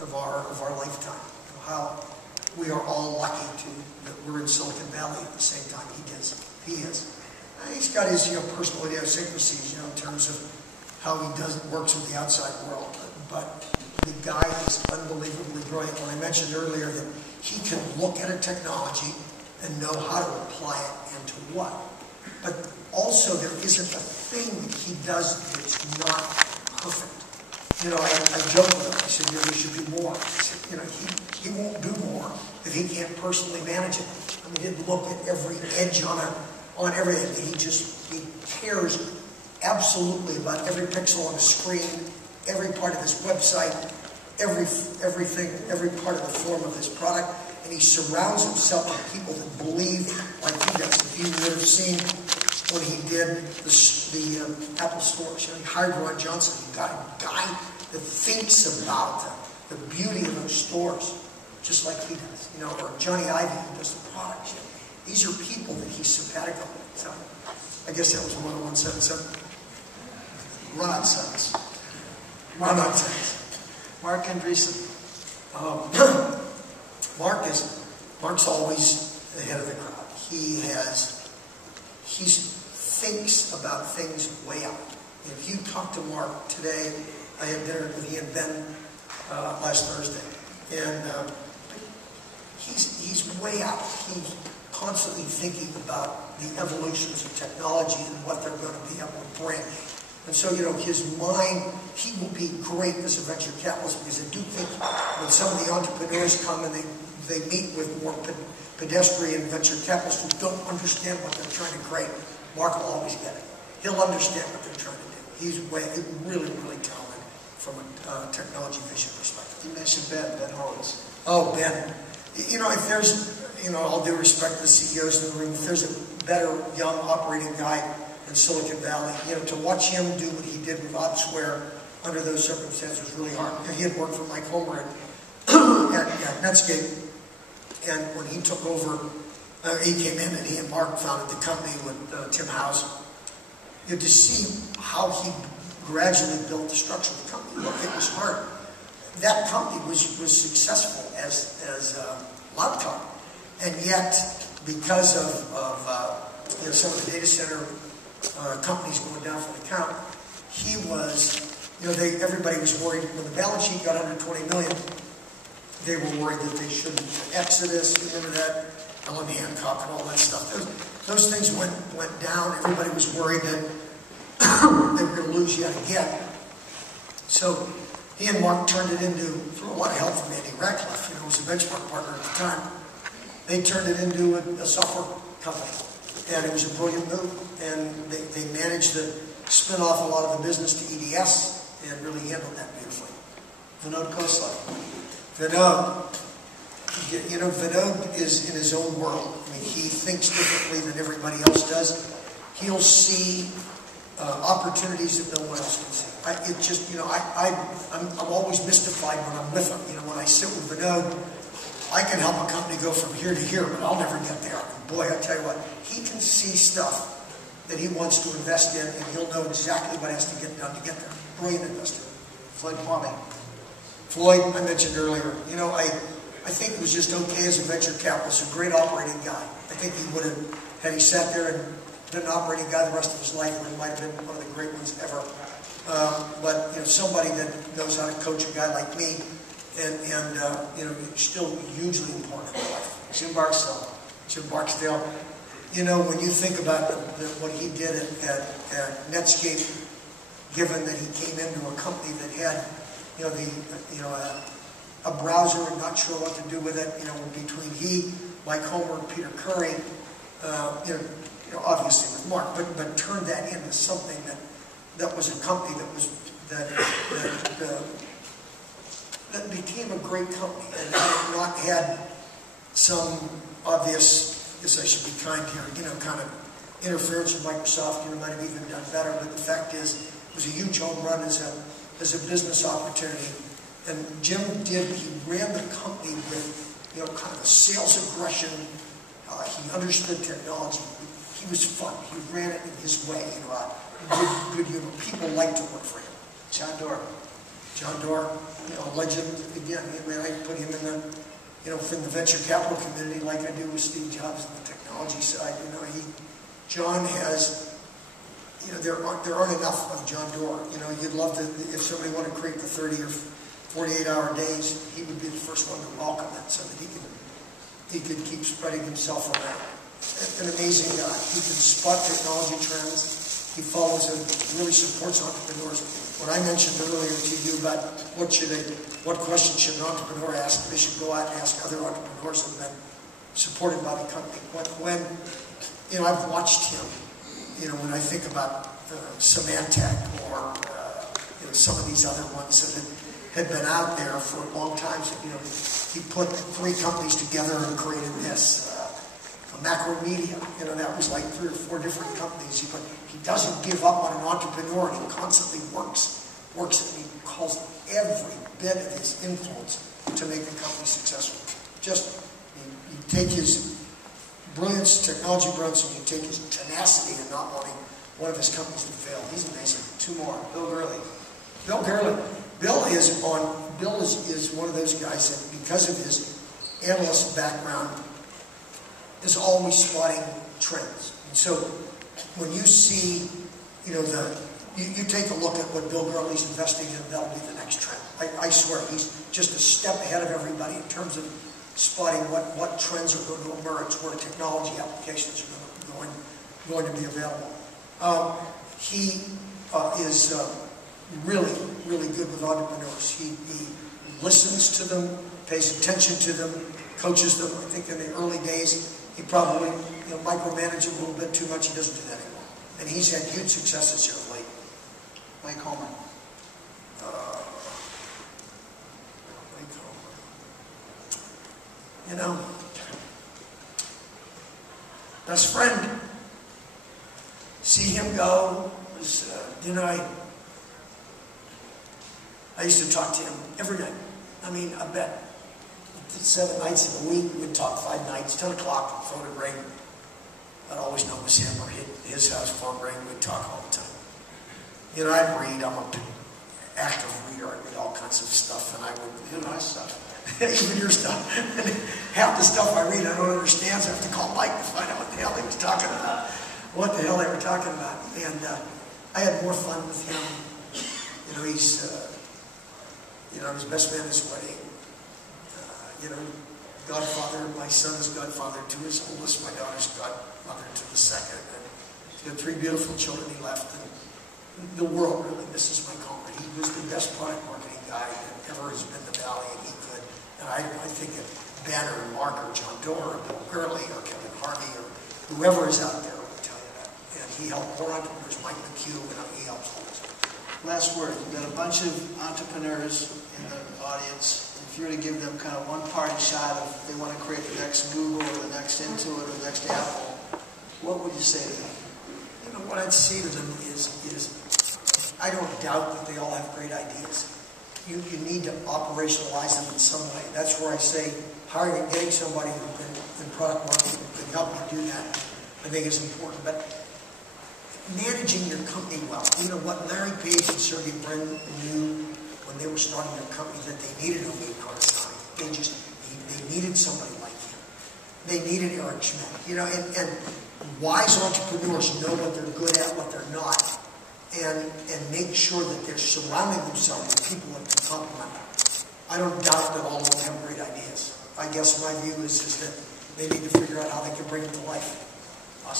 of our lifetime. How we are all lucky that we're in Silicon Valley at the same time he is. He's got his personal idiosyncrasies, in terms of how he works with the outside world. But the guy is unbelievably brilliant. When I mentioned earlier that he can look at a technology and know how to apply it and to what. But also there isn't a thing that he does that's not perfect. I joke with him. I said, there should be more. I said, he won't do more if he can't personally manage it. I mean, he'd look at every edge on everything. He cares absolutely about every pixel on the screen, every part of this website, everything, every part of the form of this product, and he surrounds himself with people that believe like he does. If you would have seen when he did the Apple Store, he hired Ron Johnson. He got a guy that thinks about the beauty of those stores, just like he does. Or Johnny Ivey, who does the products. These are people that he's simpatico with. So I guess that was more than one sentence. Run-on sentence. Run-on sentence. Mark Andreessen. Mark's always ahead of the crowd. He thinks about things way out. If you talk to Mark today, I had dinner with he and Ben last Thursday, and he's way out. He's constantly thinking about the evolutions of technology and what they're going to be able to bring. And so, his mind, he will be great as a venture capitalist, because I do think when some of the entrepreneurs come and they meet with more pedestrian venture capitalists who don't understand what they're trying to create, Mark will always get it. He'll understand what they're trying to do. He's really, really talented from a technology vision perspective. You mentioned Ben Horowitz. Oh, Ben. If there's, all due respect to the CEOs in the room, if there's a better young operating guy in Silicon Valley, to watch him do what he did with OpsWare under those circumstances was really hard. He had worked for Mike Homer at Netscape, and when he took over, he came in and he and Mark founded the company with Tim Howes. You had to see how he gradually built the structure of the company. Look, it was hard. That company was successful as a laptop, and yet because of some of the data center companies going down for the count, he was, everybody was worried when the balance sheet got under 20 million. They were worried that they shouldn't Exodus, remember that, Ellen Hancock and all that stuff. Those things went down. Everybody was worried that they were going to lose yet again. So he and Mark turned it into, through a lot of help from Andy Ratcliffe, who was a benchmark partner at the time. They turned it into a software company. And it was a brilliant move. And they managed to spin off a lot of the business to EDS and really handled that beautifully. Vinod Khosla. Vinod is in his own world. I mean, he thinks differently than everybody else does. He'll see opportunities that no one else can see. I'm always mystified when I'm with him. When I sit with Vinod, I can help a company go from here to here, but I'll never get there. And boy, I tell you what, he can see stuff that he wants to invest in, and he'll know exactly what has to get done to get there. Brilliant investor. Floyd Plummy. Floyd, I mentioned earlier. I think it was just okay as a venture capitalist, a great operating guy. I think he would have, had he sat there and been an operating guy the rest of his life, he might have been one of the great ones ever. But somebody that knows how to coach a guy like me, and still hugely important in life. Jim Barksdale. When you think about what he did at Netscape, given that he came into a company that had, a browser and not sure what to do with it, between he, Mike Homer, and Peter Curry, obviously with Mark, but turned that into something that was a company that became a great company, and had not had some obvious, I guess I should be kind here, kind of interference with Microsoft. Might have even done better, but the fact is, it was a huge home run as a business opportunity. And Jim he ran the company with, kind of a sales aggression. He understood technology. He was fun. He ran it in his way, good humor. People liked to work for him. John Doerr. John Doerr, a legend again. I mean, I put him in the, from the venture capital community like I do with Steve Jobs on the technology side. John has, there aren't enough of John Doerr. You'd love to, if somebody wanted to create the 30 or 48-hour days, he would be the first one to welcome it so that he could keep spreading himself around. An amazing guy. He can spot technology trends. He follows and really supports entrepreneurs. When I mentioned earlier to you about what questions should an entrepreneur ask, they should go out and ask other entrepreneurs who have been supported by the company. When I've watched him, when I think about Symantec or some of these other ones that had been out there for a long time. He put 3 companies together and created this. Macromedia, that was like 3 or 4 different companies. But he doesn't give up on an entrepreneur, and he constantly works it, and he calls every bit of his influence to make the company successful. Just, you take his brilliance, technology brilliance, and you take his tenacity and not wanting one of his companies to fail. He's amazing. 2 more. Bill Gurley. Bill Gurley. Bill is one of those guys that, because of his analyst background, is always spotting trends. And so when you see, you take a look at what Bill Gurley's investing in, that'll be the next trend. I swear, he's just a step ahead of everybody in terms of spotting what trends are going to emerge, where technology applications are going to be available. He is really, really good with entrepreneurs. He listens to them, pays attention to them, coaches them. I think in the early days, he probably micromanaged a little bit too much. He doesn't do that anymore. And he's had huge successes here of late. Mike Homer. Best friend. See him go. I used to talk to him every night. I mean, I bet 7 nights in a week, we'd talk 5 nights, 10 o'clock, phone would ring. I'd always know it was him, or his house phone ring, we'd talk all the time. I'd read, I'm an active reader, I read all kinds of stuff, and I would, my stuff, even your stuff. And half the stuff I read I don't understand, so I have to call Mike to find out what the hell he was talking about, what the hell they were talking about. And I had more fun with him. He's, his best man at his wedding. Godfather, my son is godfather to his oldest, my daughter's godmother to the second. And he's got 3 beautiful children he left. And the world really misses Mike Homer. He was the best product marketing guy that ever has been in the Valley, and he could. And I think that Banner and Mark or John Doerr or Bill Gurley or Kevin Harvey or whoever is out there will tell you that. And he helped more entrepreneurs, Mike McHugh, and he helps others. Last word. We've got a bunch of entrepreneurs in the audience. If you were to give them kind of one parting shot of if they want to create the next Google or the next Intuit or the next Apple, what would you say to them? What I'd say to them is I don't doubt that they all have great ideas. You need to operationalize them in some way. That's where I say hiring and getting somebody who can, in product marketing, who can help you do that, I think is important. But managing your company well. What Larry Page and Sergey Brin knew when they were starting their company, that they needed a lead Carson. They needed somebody like him. They needed Eric Schmidt. And wise entrepreneurs know what they're good at, what they're not, and make sure that they're surrounding themselves with people that can complement them. I don't doubt that all of them have great ideas. I guess my view is that they need to figure out how they can bring it to life.